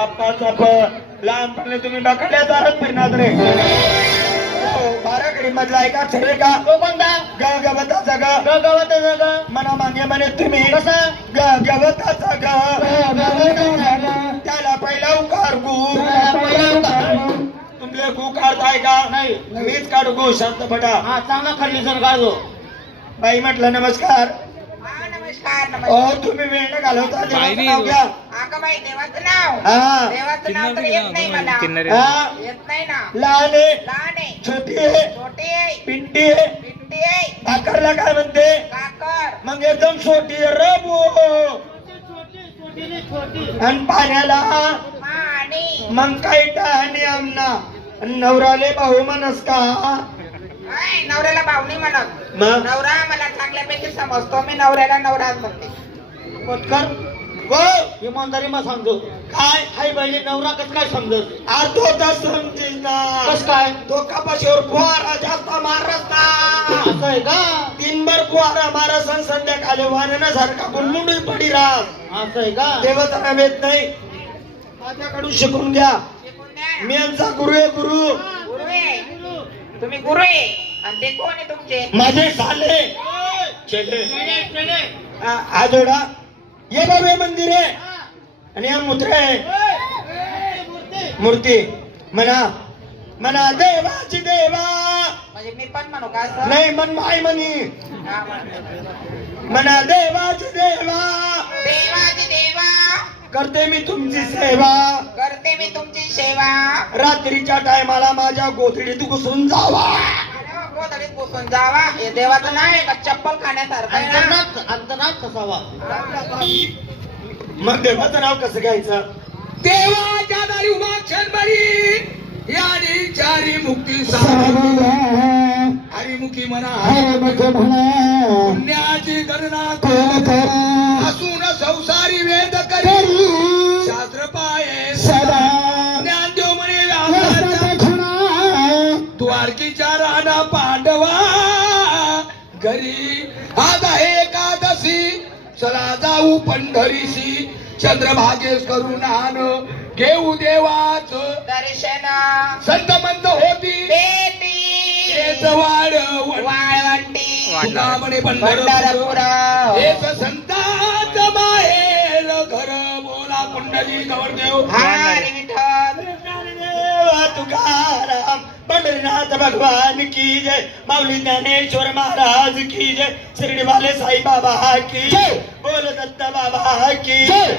बाप्पाचा लहानपणी तुम्ही बकड्या दारात फिरणार रे. बाराखडी मधला ऐका ठरले का तो कोणता गवताचा गवताचा ग मना मागे म्हणे तुम्ही कसा गवताचा त्याला पहिला उकार गु तुमले गु काढताय का नाही मीच काढू गु शांत बटा. हा चांगला खल्ली सर काढतो. बाई म्हटलं नमस्कार. नमस्कार ओ नमस्कार. तुम्ही वेळ न घालवता देवाचं नाव घ्या. अगं बाई देवाचं नाव हा देवाचं नाव तर येत नाही मला हा येत नाही ना. लहान आहे लहान आहे छोटी आहे छोटी आहे पिंटी आहे पिंटी आहे आकारला काय म्हणते काकर मग एकदम छोटी आहे रबो आणि पाण्याला आणि मग काय आणि आमना नवराले भाऊ म्हणस का नवऱ्याला भावनी म्हणत मग नवरा मला चांगल्यापैकी समजतो मी नवऱ्याला नवराच म्हणते. पटकर गो इमानदारी मग सांगतो काय आई बहिणी नवरा कस काय समजत अर्धो तर समजेल ना कस काय तो कपाशीवर फुवारा जास्त मारस ना असं आहे का दिनभर फुवारा मारस आणि संध्याकाळी वाण्याना सारखा गुणमुंडी पडी राहा. असं आहे का देवाचा नाव येत नाही माझ्याकडून शिकून घ्या. शिकून द्या. मी यांचा गुरु आहे गुरु गुरु आहे तुम्ही गुरु आहे आणि ते कोण आहे तुमचे माझे साले चले हा जोडा ये बाबे मंदिर आहे आणि हा मुद्रा आहे मूर्ती म्हणा म्हणा देवाची देवा म्हणजे मी पण म्हणू का असं नाही मन माय म्हणी हा, म्हणते. म्हणा देवाची देवा देवाची देवा करते मी तुमची सेवा करते मी तुमची सेवा. रात्रीच्या टायमाला माझ्या गोधडीत घुसून जावा. अरे वा, गोधडीत घुसून जावा हे देवाचं नाव आहे का चप्पल खाण्यासारखं आहे ना? अंतनाथ कसावा मग देवाचं नाव कसं घ्यायचं देवाच्या दारी उभा क्षणभरी यानी चारी मुक्ती हरिमुखी म्हणा पुण्याची गणना असून संसारी वेद करी शास्त्र पाये ज्ञानदेव म्हणे द्वारकीच्या राणा पांडवा घरी आज आहे एकादशी चला जाऊ पंढरीशी चंद्रभागेश करून आण घेऊ देवाच दर्शन संत मंत होती बेटी वाढ वाळवंटी म्हणे पंढरपूर हेच संतांच बाहेर घर बोला कुंडली गवरदेव हरी विठ्ठल तुकाराम पंढरीनाथ भगवान की जय माऊली ज्ञानेश्वर महाराज की जय शिर्डी वाले साई बाबा की जय बोल दत्त बाबा की जय.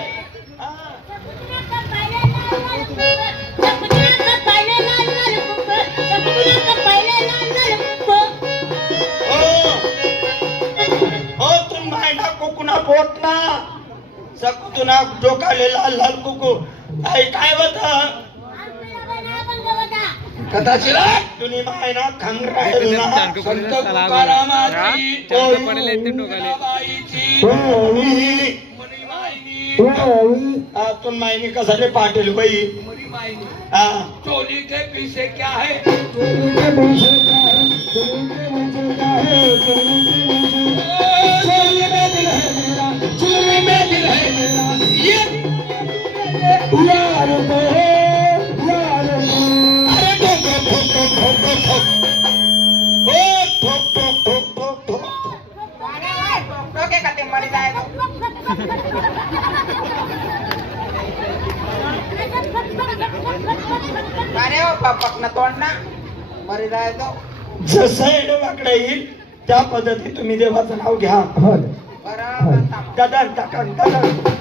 हो तुम मायना कुकुना पोटना सकुतुना डोकाले लाल लाल कुकू काय होत कदाचित तुम्ही मायना खंग राहिला संत तुकारामाची बाईची तुम मायनी कसा रे पाटील बाई मरी मायनी हा चोली के पीछे क्या है चोली में दिल है मेरा चोली में दिल है मेरा ये यार दे अरे ठोक ठोक ठोक ठोक ठोक ठोक ठोक ठोक ठोक ठोक ठोक डोके का ते मरी जाय अरे हो पप्पा ना तोंड ना मरी जाय तो जसं एडवाकडे येईल त्या पद्धतीत तुम्ही देवाचं नाव घ्या बरं दादा दादा दादा